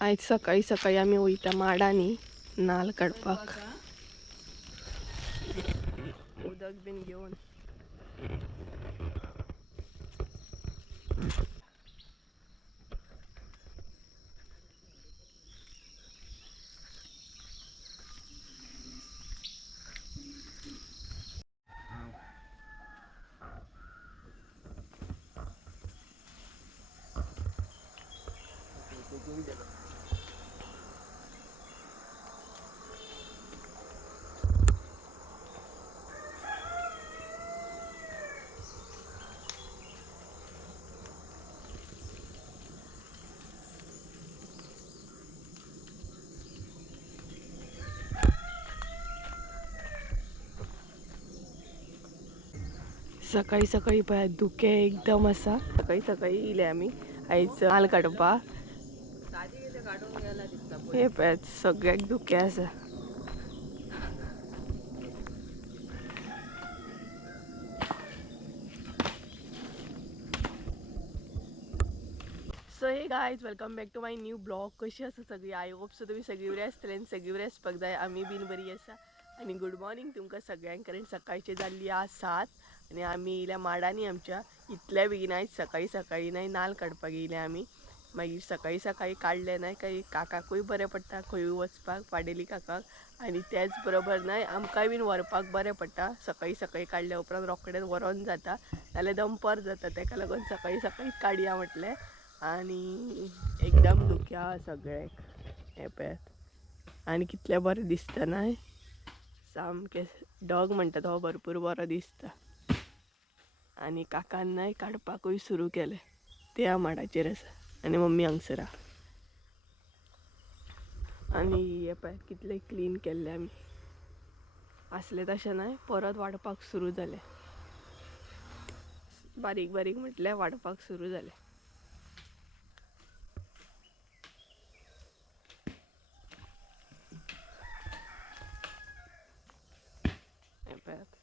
आज सकाळी सकाळी आम्ही वयता माडांनी नाल काडपाक उदक बीन घेऊन. सकाळी सकाळी पळय धुके एकदम असा. सकाळी सकाळी इले आम्ही आयज नाल काडपाक. हे पळय सगळ्याक धुके आसा. So hey guys welcome back to my new blog. कशी आसा सगळी? आय होप सो तुम्ही सगळी बरी आसतली आनी सगळी बरी आसपाक जाय. आमी बीन बरी आसा. आणि गुड मॉर्निंग तुमकां सगळ्यांक. कारण सकाळची जाल्ली आज 7 आणि आमी येयल्या माडांनी आमच्या इतल्या बेगीन आयज सकाळी सकाळी नाही नाल काडपाक येयले आमी. मागीर सकाळी सकाळी काडले नाही काही काकाकूय बरें पडटा खंय वचपाक पाडेली काकाक. आणि त्याच बरोबर नाही आमकांय बीन व्हरपाक बरें पडटा. सकाळी सकाळी काडल्या उपरांत रोखडेच व्हरोन जाता नाल्यार दंपर जाता. ताका लागून सकाळी सकाळी काडया म्हटलें. आणि एकदम धुक्या सगळ्याक हे पळयात. आणि कितले बरें दिसता नाय सामकें. डॉग म्हणटा तो भरपूर बरो दिसता. आणि काकान नाय काडपाकूय सुरू केलें. त्या माडाचेर आसा आणि मम्मी हांगसर आहा. आणि हे पळयात कितले क्लीन केल्ले आमी. आसले तशें नाय परत वाडपाक सुरू जालें. बारीक बारीक म्हटल्यार वाडपाक सुरू जालें. हे पळयात.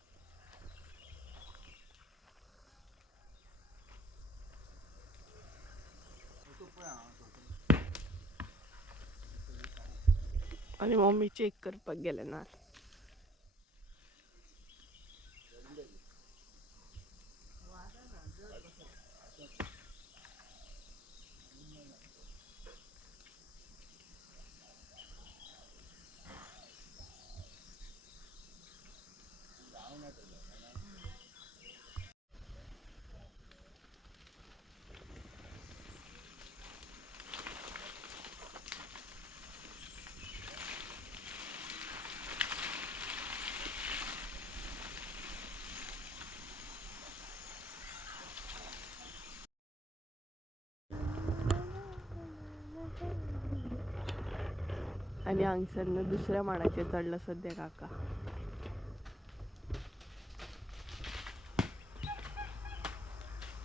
आणि मम्मी चेक करपाक गेले नाल. आणि हांगसरनं दुसऱ्या माडाचेर चडला सद्या काका.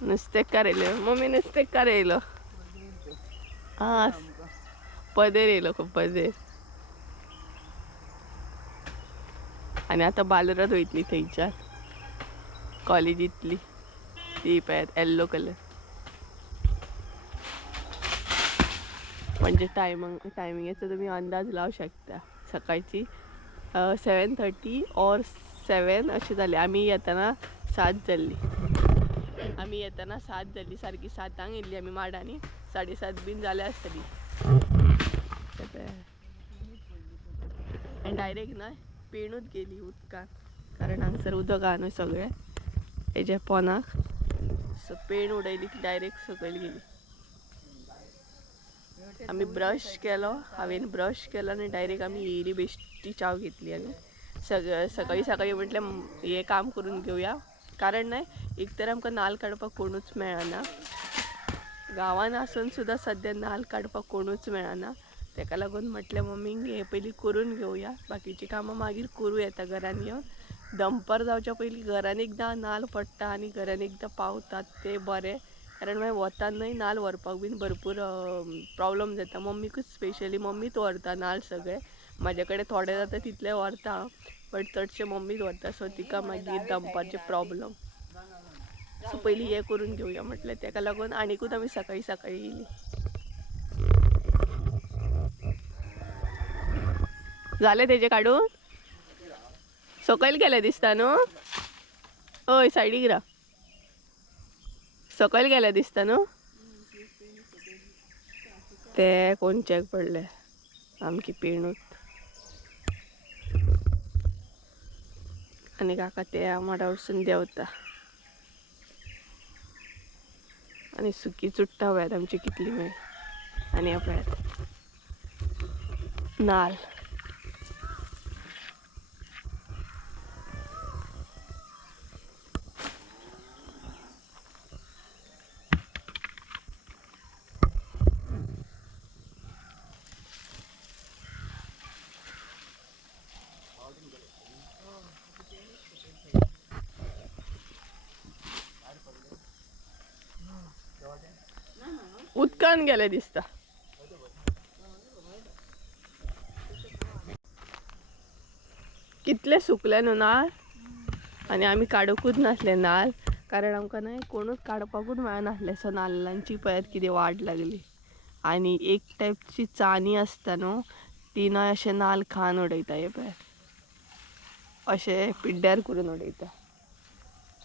नुस्तें काडयलो मम्मी. नुस्तें काडयलो हा पदेर येयलो खूब पदेर. आणि आता बालरथ वयतली थंयच्यान कॉलेजींतली ती पळयात येल्लो कलर. म्हणजे टायमिंगेचो तुम्ही अंदाज लावू शकता. सकाळची 7:30 और 7 अशी जाली. आमी येताना 7 जाल्ली. आमी येताना 7 जाल्ली. सारकी 7 येयल्ली आमी माडांनी. 7:30 बीन जाल्या आसतली. आनी डायरेक्ट ना पेणूच गेली उदकान. कारण हांगसर उदक आहा न्हय सगळें हेजे पोनाक. सो पेण उडयली ती डायरेक्ट सकयल गेली. आमी ब्रश केलो. हांवें ब्रश केलो आनी डायरेक्ट आमी येयली. बेश्टी चाव घेतली आमी. सकाळी सकाळी म्हटल्यार हे काम करून घेवया. कारण नाही एक तर आमकां नाल काडपाक कोणूच मेळना. गांवान आसून सुद्दां सद्या नाल काडपाक कोणूच मेळना. ताका लागून म्हटलें मम्मीक हे पयलीं करून घेवया. बाकीची कामां मागीर करूं येता घरान येवन. दंपर जावच्या पयलीं घरान एकदां नाल पडटा आनी घरान एकदां पावतात ते बरें. कारण मागीर वतानय नाल व्हरपाक बीन भरपूर प्रॉब्लम जाता. मम्मीकूच स्पेशली मम्मीच व्हरता नाल सगळे. म्हाजे कडेन थोडे जाता तितले व्हरता बट चडशे मम्मीच व्हरता. सो तिका मागीर दंपारचे प्रॉब्लम. सो पयलीं हे करून घेवया म्हटलें. ताका लागून आनीकूच आमी सकाळी सकाळी येयली. झाले तेजे काढून सकयल गेले दिसता न्हू. ओय सायडीक रा. सकयल गेले दिसता न्हू. ते कोणच्याक पडले आमकी पेणूत. आणि काका ते आम्हाला वरसून देवता. आणि सुकी चुट्टा वयात आमची कितली मेळ. आणि आपल्यात नाल. उदकान गेले दिसता. कितले सुकले न्हू नाल. आणि आम्ही काडूकूच नासले नाल कारण आमकां नाही कोणूच काडपाकूच मेळनासले. सो नाल्लांची पळयात किती वाट लागली. आणि एक टायपची चानी असता न्हू ती नय अशे नाल खान उडयता. हे पळयात अशे पिड्ड्यार करून उडयता.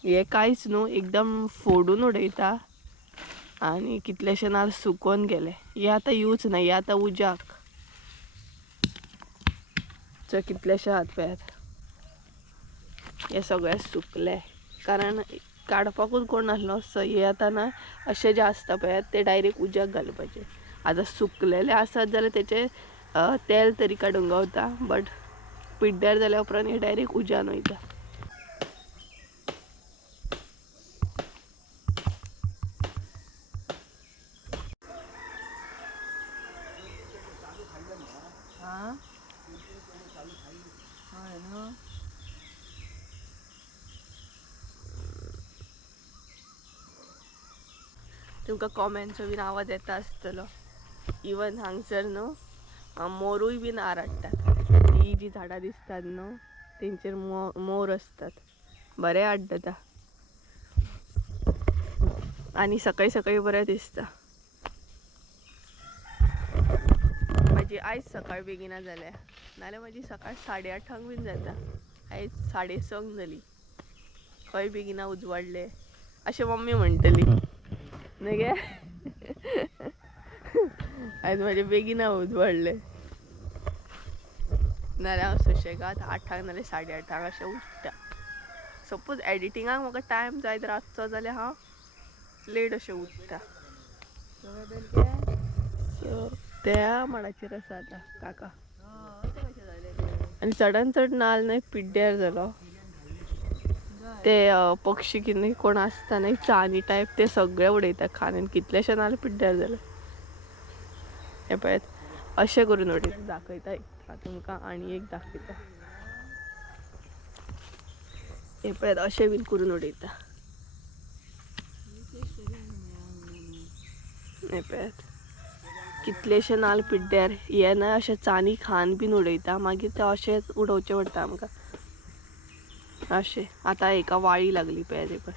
हे कांयच न्हू एकदम फोडून उडयता. आणि कितलेशे नाल सुकोन गेले. हे आता यूज नाही, हे आता उज्याक कितलेशे हात पळयात. हे सगळे सुकले कारण काडपाकूच कोण नासलो. सो हे आता ना अशे जे असता पळयात ते डायरेक्ट उज्याक घालपाचे. आता सुकलेले आसत जाल्यार तेचे तेल तरी काडूंक गावता. बट पिड्ड्यार जाल्या उपरांत हे डायरेक्ट उज्यान वयता. तुमकां कॉमेंटचो बीन आवाज येता आसतलो. इवन हांगसर न्हू मोरूय बीन आराडटात. ही जी झाडां दिसतात न्हू तेंचेर मोर असतात. बरें आड्डता आणि सकाळी सकाळी बरें दिसता. माझी आयज सकाळ बेगिना जाल्या नाल्यार माझी सकाळ 8:30 बीन जाता. आयज 6:30 जाली. खंय बेगिना उजवाडले अशें मम्मी म्हणटली न्ही गे. आयज माझे बेगिना उजवाडले नाल्यार हांव सुशेगाद 8 नाल्यार 8:30 अशें उठ्ठा. सपोज एडिटिंगाक म्हाका टायम जायत रातचो जाल्यार हांव लेट अशें उठ्ठा. सो त्या माडाचेर आसा आतां काका. आणि चडान चड नाल्ल न्हय पिड्ड्यार जालो. ते पक्षी कितें कोण आसता न्हय चानी टायप ते सगळे उडयता खान. आनी कितलेशे नाल्ल पिड्ड्यार जाले. हे पळयात अशें करून उडयता. दाखयता तुमकां आनी एक दाखयता. हे पळयात अशें बीन करून उडयता. हे पळयात कितलेशे नाल्ल पिड्ड्यार. हे न्हय अशें चानी खान बीन उडयता. मागीर ते अशेंच उडोवचें पडटा आमकां अशें. आतां एका वाळी लागली पळयात. हे पळय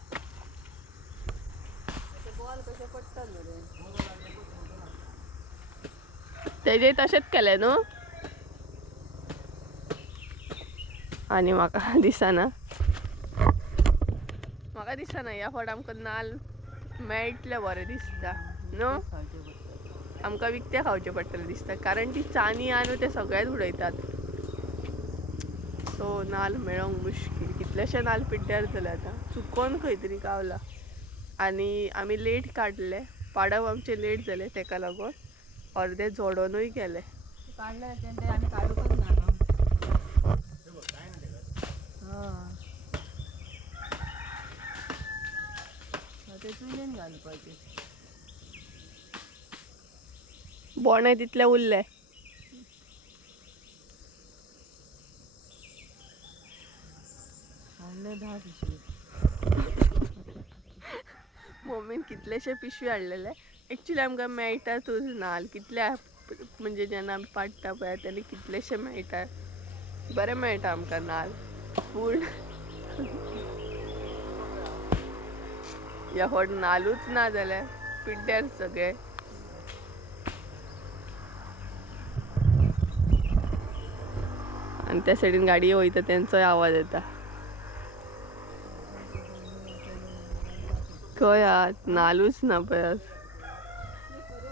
तेजे तशेंच केलें न्हू. आनी म्हाका दिसना ह्या फावट आमकां नाल्ल मेळटले बरें दिसता न्हू. आमकां विकते खावचे पडटले दिसता कारण ती चानी आहा न्हू ते सगळेच उडयतात. सो नाल्ल मेळोंक मुश्कील. कितलेशे नाल्ल पिड्ड्यार जाले आतां. चुकोन खंय तरी गावला. आनी आमी लेट काडले. पाडप आमचे लेट जाले तेका लागून अर्दे जोडोनूय गेले. बोणे तितले उरले. मम्मीन कितलेशे पिशवी हाडलेले. एक्चुली आमकां मेळटातूच नाल्ल. कितले म्हणजे जेन्ना आमी पाडटा पळय तेन्ना कितलेशे मेळटा. बरें मेळटा आमकां नाल्ल. पूण ह्या फावट नाल्लूच ना जाल्यार पिड्ड्यार सगळे. आणि त्या साईडीन गाडी वयता त्यांचोय आवाज येता. खंय आहात नालूच ना पळय.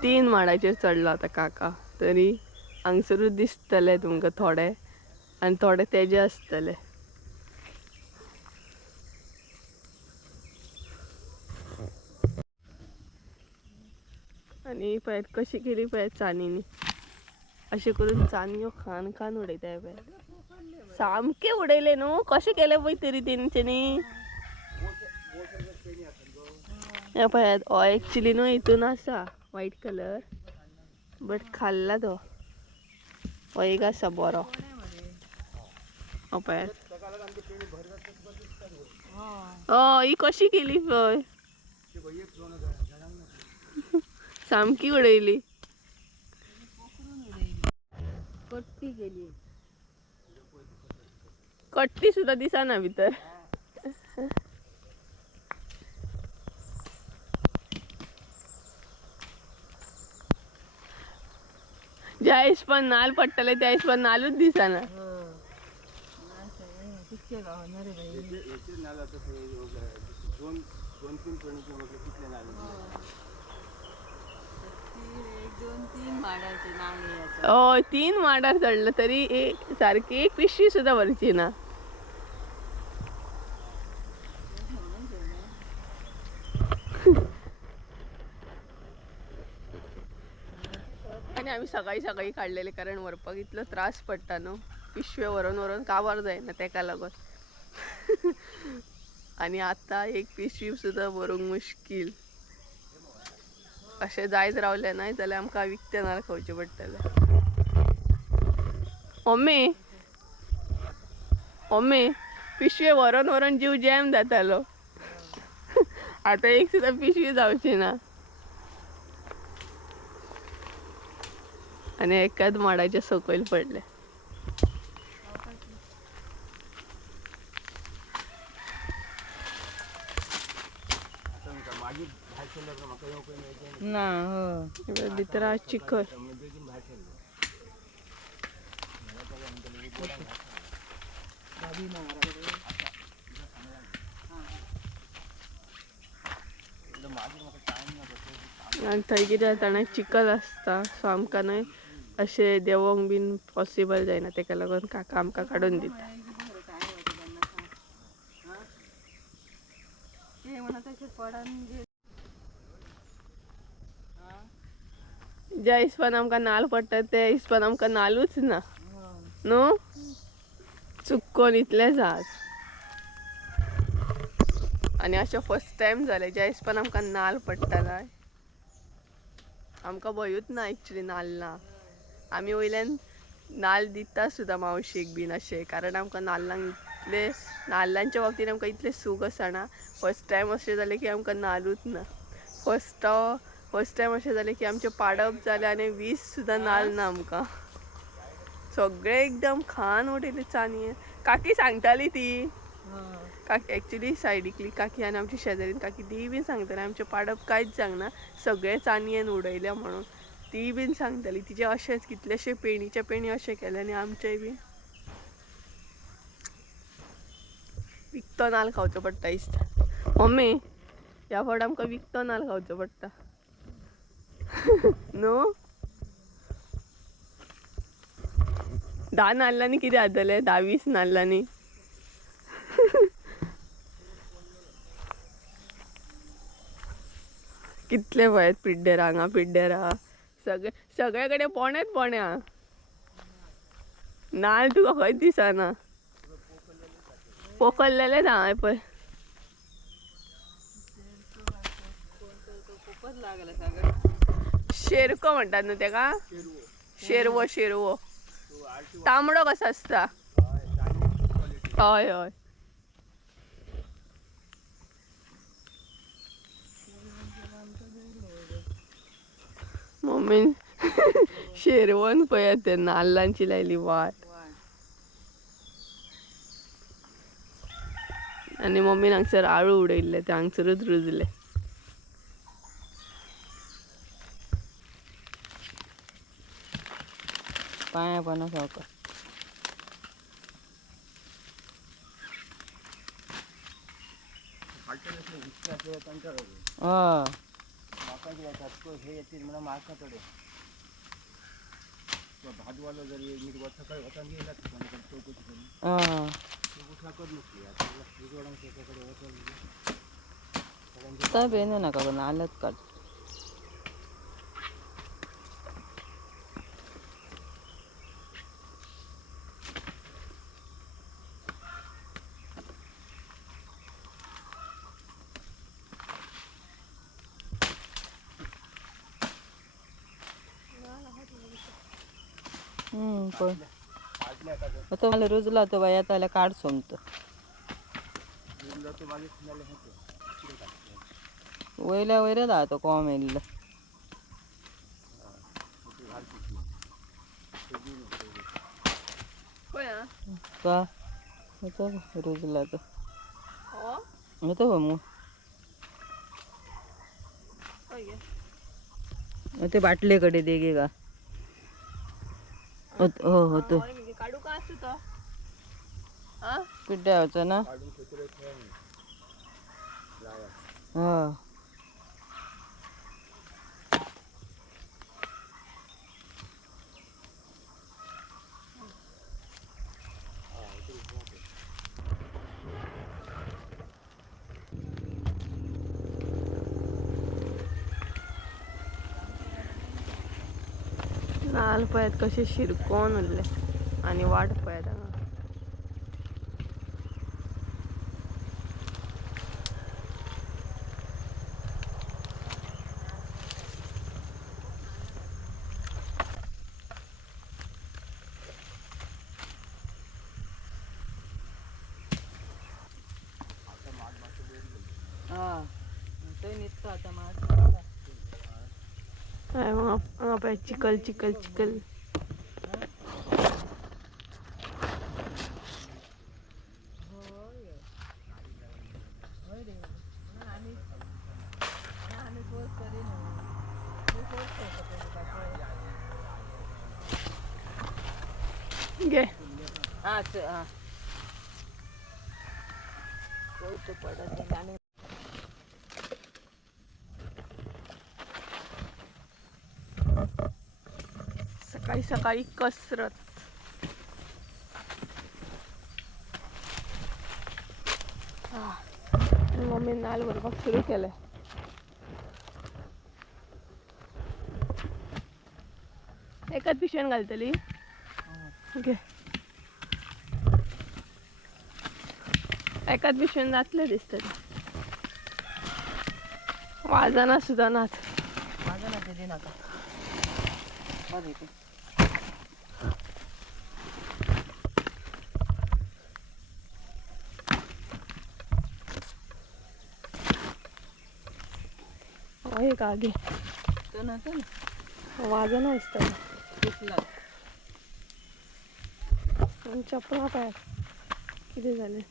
3 माडाचेर चढला आता काका. तरी हांगसरूच दिसतले तुमकां थोडे आणि थोडे तेजे आसतले. आणि पळय कशी केली पळय चानीनी. अशें करून चानयो खान खान उडयताय पळय. सामके उडयले न्हू. कशें केले पळय तरी तेंच्यांनी. हे पळयात हो एक्चुली न्हू हितून आसा व्हाईट कलर बट खाल्ला तो. हो एक आसा बरो. हो पळयात. ही कशी केली पळय. सामकी उडयली. कट्टी सुद्धा दिसाना भितर. ज्या हिशोबान नाल पडटले त्या हिशोबान नालूच दिसाना. हय 3 माडार चढलं तरी सारखी एक पिशवी सुद्धा भरची ना. आणि आम्ही सकाळी सकाळी काढलेले कारण व्हरपाक इतलो त्रास पडटा न्हू. पिशव्यो व्हरून व्हरून काबार जायना तेका लागून. आणि आता एक पिशवी सुद्धा भरूंक मुश्किल. अशें जायत रावले नाही जाल्यार आमकां विकते नाल्ल खावचे पडटले. मम्मी मम्मी पिशवे व्हरून व्हरून जीव जॅम जातालो. आता एक सुद्धा पिशवी जावची ना. आणि एकाच माडाच्या सकयल पडले. भितर चिखल. आणि थंय कितें जाता चिखल आसता सो आमकां न्हय अशें देवोंक बीन पॉसिबल जायना तेका लागून काका आमकां काडून दिता. ज्या हिशोबान आमकां नाल्ल पडटा त्या हिशोबान आमकां नाल्लूच ना न्हू. चुक्कोन इतलें जात. आणि अशें फर्स्ट टायम जालें ज्या हिशोबान आमकां नाल्ल पडटला. आमकां भंयूच ना एक्चुली नाल्ला. आमी वयल्यान नाल्ल दिता सुद्दां मावशेक बीन अशें कारण आमकां नाल्लांक इतले नाल्लांच्या बाबतींत आमकां इतलें सूख आसना. फर्स्ट टायम अशें जालें की आमकां नाल्लूच ना. फर्स्ट टायम अशें जालें की आमचें पाडप जालें आनी 20 सुद्दां नाल्ल ना आमकां. सगळे एकदम खान उडयले चानये. काकी सांगताली ती काकी एक्चुली सायडीकली काकी आनी आमची शेजारीन काकी ती बीन सांगताली आमचें पाडप कांयच जावंक सगळे चानयेन उडयल्या म्हणून. ती बीन सांगताली तिचे अशेंच कितलेशे पेणीच्या पेणी अशें केले आनी आमचेय बीन विकतो नाल्ल खावचो पडटा दिसता. मम्मी ह्या फावट आमकां विकतो नाल्ल खावचो पडटा न्हू. 10 नाल्लांनी कितें जातलें 10-20 नाल्लांनी. कितले पळयत पिड्डेर हांगा पिड्डेर आहा सगळे कडेन पोणेच पोणे आहा. नाल्ल तुका खंयच दिसना. पोखललेलेच आहा पळय. शेरको म्हणटात न्हू तेका. शेरवो शेरवो. तांबडो कसो आसता. हय हय. मम्मीन शेरवोन पळयात ते नाल्लांची लायली वाट. आनी मम्मीन हांगसर आळू उडयल्ले ते हांगसरूच रुजले. पांया पण सावकार हा हे येतील म्हणा मार्काकडे भाजवाला जरी मी सकाळी होता गेला चौकशी करून हा चौकशी करत नसते काय बेन नका पण आलंच काढ पण आता मला रुजला तो बाया त्याला काढ सोमत वयल्या वैर जातो कॉम येईल का होता रुजला तो होता बा मग ते बाटलेकडे दे गे का हो होतो काढू का असं तो पिड्याचं ना हा नाल पळत कसे शिरकोन उरले आणि वाट पळत हांगा हा तो निघतो आता मास चिकल चिकल चिकल घे हा पडत आणि सकाळी सकाळी कसरत मम्मी नाल भरपाक सुरू केलंय एकाच पिशवेन घालतली ओके एकाच पिशवेन जातले दिसतली वाजना सुद्धा नात माझं ना ते दे नका आहे का आगे तो नव्हतं ना वाजना असतं कुठला आणि चपला पाय किती झाले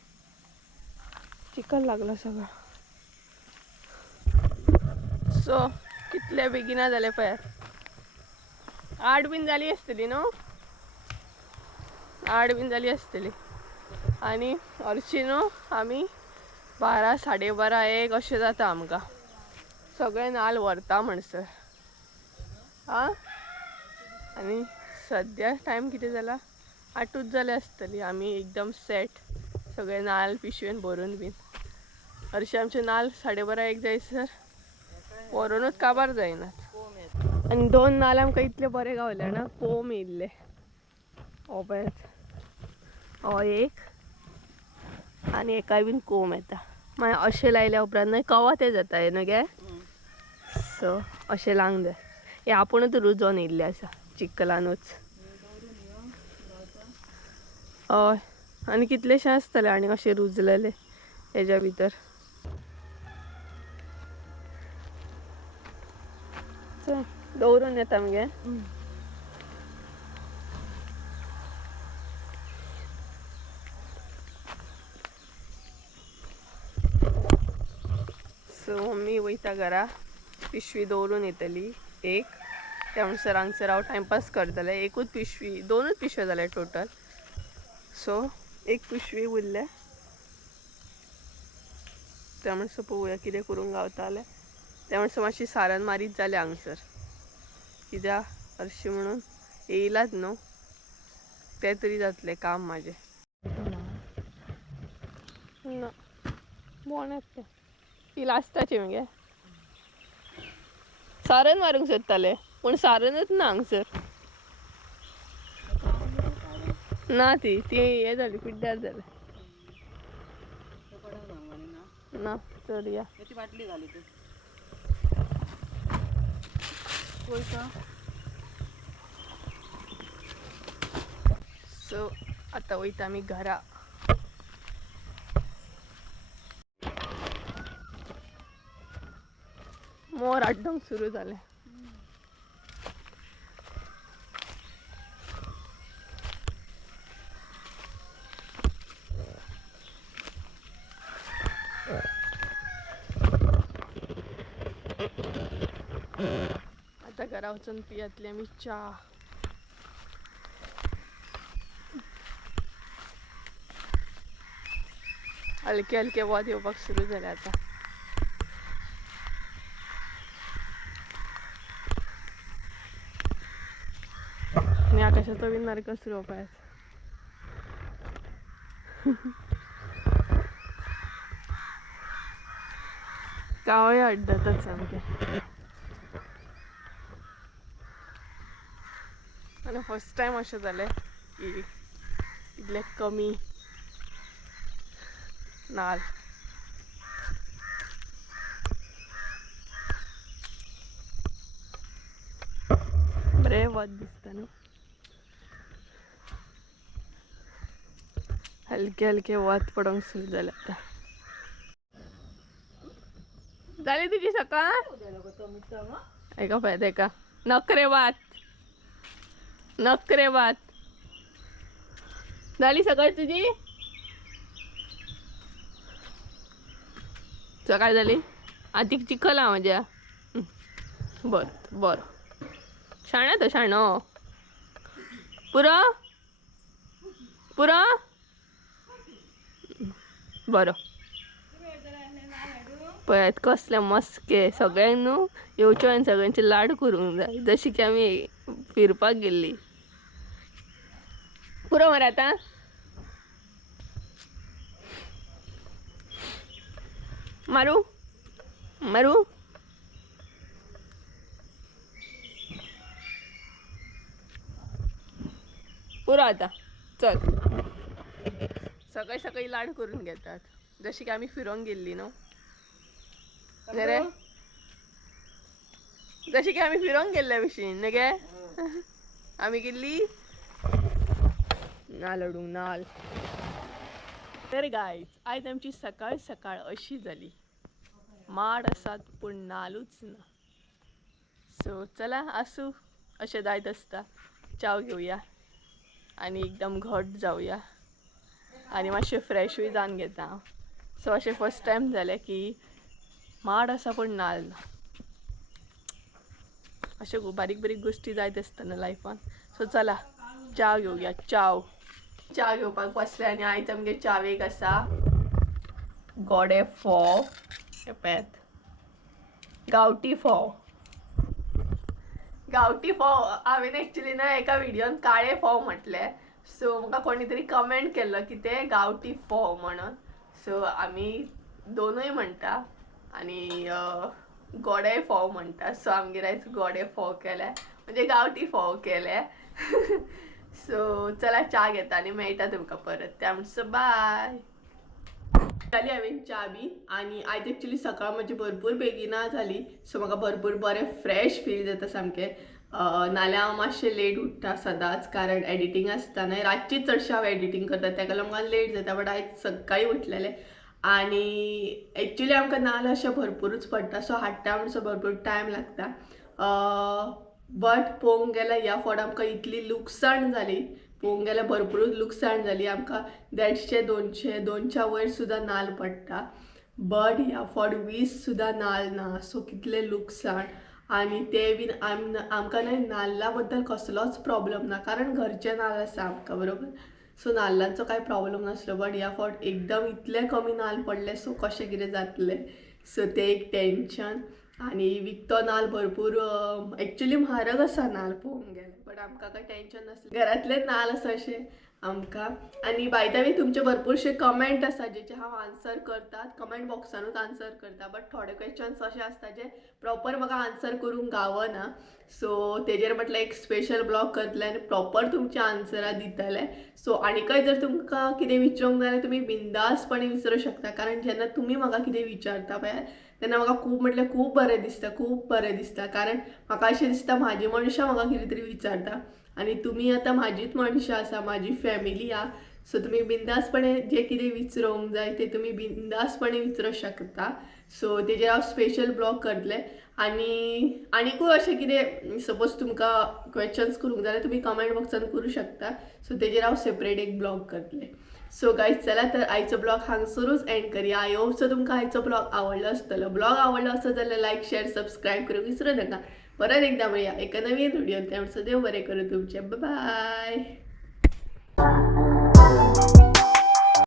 चिकन लागला सगळं सो कितल्या बेगिना झाले पायार 8 बीन झाली असतली नो 8 बीन झाली असतली आणि अर्शिनो आम्ही 12 12:30 1 अशें जाता आमकां सगळे नाल व्हरता म्हणसर आणि सद्या टायम किती झाला 8च जाले असतली आम्ही एकदम सेट सगळे नाल पिशवेन भरून बीन हरशी आमचे नाल 12:30 1 जायसर व्हरूनच काबार जायनात आणि 2 नाल आमकां इतले बरे गावले ना कोंब येयल्ले हो पळयात हो एक आणि एका बीन कोंब येता मागीर अशें लायल्या उपरांत न्हय कवा ते जाता न्हय गे सो अशें लावंक जाय हे आपुणूच रुजोन येयल्ले आसा चिकलानूच हय आनी कितलेशे आसतले आनी अशें रुजलेले हेज्या भितर दवरून येता मगे सो मम्मी वयता घरा पिशवी दवरून येतली एक त्या म्हणसर हांगसर हांव टायमपास करतले एकूच पिशवी 2च पिशव्यो जाले टोटल सो एक पिशवी उरले त्यामुळे पळोवया कितें करूंक गावतालें त्यामुळे मातशी सारण मारीत जालें हांगसर कित्याक हरशीं म्हणून येयलात न्हू ते तरी जातलें काम म्हाजें ना बोंड ते ती लास्टाची मगे सारण मारूंक सोदताले पूण सारणच ना हांगसर ना ती हे जाली पिड्ड्यार जालें ना चल या त्याची बाटली झाली ती सो आता वयता आमी घरा मोर हाडूंक सुरू जालें आता घरा वचून पियातली आमी च्या हलके हलके वत येवपाक सुरू जाले आता आणि आकाशाचो बीन मार्ग सुरू जावपाक कावळे अड्डतच सामके आणि फर्स्ट टाइम अशें जालें की इतले कमी नाल बरें वत दिसता न्हू हलके हलके वत पडोंक सुरू जालें आतां जाली तुजी सकाळ ऐका पळय तेका नखरे बात जाली सकाळ तुजी सकाळ जाली आधी चिखल हा म्हज्या बर शाणा तो शाणो पुरो बरो पळयात कसले मस्के सगळ्यांक न्हू येवच्यो आनी सगळ्यांचे लाड करूंक जाय जशी की आमी फिरपाक गेल्ली पुरो मरे आतां मारू पुरो आता चल सकाळी सकाळी लाड करून घेतात जशी की आमी फिरोंक गेल्ली न्हू रे जशी की आमी फिरोंक गेल्ल्या भशेन न्ही गे आमी गेल्ली नाल हाडूंक नाल तर गायज आयज आमची सकाळ सकाळ अशी जाली माड आसात पूण नालूच ना सो चला आसूं अशें जायत आसता चाव घेवया आनी एकदम घट जावया आनी मातशें फ्रेशूय जावन घेता हांव सो अशें फर्स्ट टायम जालें की माड आसा पूण नाल ना अशें बारीक बारीक गोश्टी जायत आसता न्हू लायफान सो चला च्या घेवया च्या घेवपाक बसले आनी आयज आमगे चावेक आसा गोडे फोव हे पळयात गांवठी फोव हांवें एक्चुली ना एका व्हिडियोन काळे फोव म्हटले सो म्हाका कोणी तरी कमेंट केल्लो की ते गांवठी फोव म्हणून सो आमी दोनूय म्हणटा आनी गोडे फोव म्हणटा सो आमगेर आयज गोडे फोव केले म्हणजे गांवठी फोव केले सो चला च्या घेता आनी मेळटा तुमकां परत त्या म्हणसो बाय जाली हांवें च्या बी आनी आयज एक्चुली सकाळ म्हजी भरपूर बेगिना जाली सो म्हाका भरपूर बरें फ्रेश फील जाता सामकें नाल्यार हांव मातशें लेट उठ्ठा सदांच कारण एडिटींग आसता न्हय रातची चडशें हांव एडिटींग करता तेका लागून म्हाका लेट जाता बट आयज सकाळी उठलेलें आनी एक्चुली आमकां नाल्ल अशें भरपूरूच पडटा सो हाडटा म्हणसो भरपूर टायम लागता बट पळोवंक गेल्यार ह्या फावट आमकां इतली लुकसाण जाली पळोवंक गेल्यार भरपूरूच लुकसाण जाली आमकां 150-200 वयर सुद्दां नाल्ल पडटा बट ह्या फावट 20 सुद्दां नाल्ल ना सो कितले लुकसाण आनी ते बीन आमकां न्हय नाल्ला बद्दल कसलोच प्रॉब्लम ना कारण घरचे नाल्ल आसा आमकां बरोबर सो नाल्लांचो काय प्रॉब्लेम नासलो बट ह्या फावट एकदम इतले कमी नाल्ल पडले सो कशें कितें जातलें सो ते एक टेंशन आनी विकतो नाल्ल भरपूर एक्चुली म्हारग आसा नाल्ल पळोवंक गेले बट आमकां काय टेंशन नासलें घरांतले नाल्ल आसा अशें आमकां आनी बाय द वे तुमचे भरपूरशे कमेंट आसा जेचे हांव आन्सर करतात कमेंट बॉक्सानूच आन्सर करता बट थोडे क्वेश्चन्स अशे आसता जे प्रॉपर म्हाका आन्सर करूंक गावना सो तेजेर म्हटल्यार एक स्पेशल ब्लॉग करतले आनी प्रॉपर तुमचे आन्सरां दितले सो आनीकय जर तुमकां कितें विचारूंक जाय तुमी बिंदासपणे विचारूं शकता कारण जेन्ना तुमी म्हाका कितें विचारता पळय तेन्ना म्हाका खूब म्हटल्यार खूब बरें दिसता कारण म्हाका अशें दिसता म्हाजी मनशां म्हाका कितें तरी विचारता आनी तुमी आतां म्हाजीच मनशां आसा म्हाजी फॅमिली आहा सो तुमी बिंदासपणे जे कितें विचारूंक जाय ते तुमी बिंदासपणे विचारूं शकता सो तेजेर हांव स्पेशल ब्लॉग करतलें आनीकूय अशें कितें सपोज तुमकां क्वेश्चन्स करूंक जाय तुमी कमेंट बॉक्सान करूं शकता सो तेजेर हांव सेपरेट एक ब्लॉग करतलें सो गायज चला तर आयचो ब्लॉग हांगसरूच एंड करूया आय होप सो तुमकां आयचो ब्लॉग आवडलो आसतलो ब्लॉग आवडलो आसत जाल्यार लायक शेअर सबस्क्राईब करूंक विसरूं नाका परत एकदा मेळया एका नवीन व्हिडिओन त्यामुळे देव बरें करूं तुमचें बाय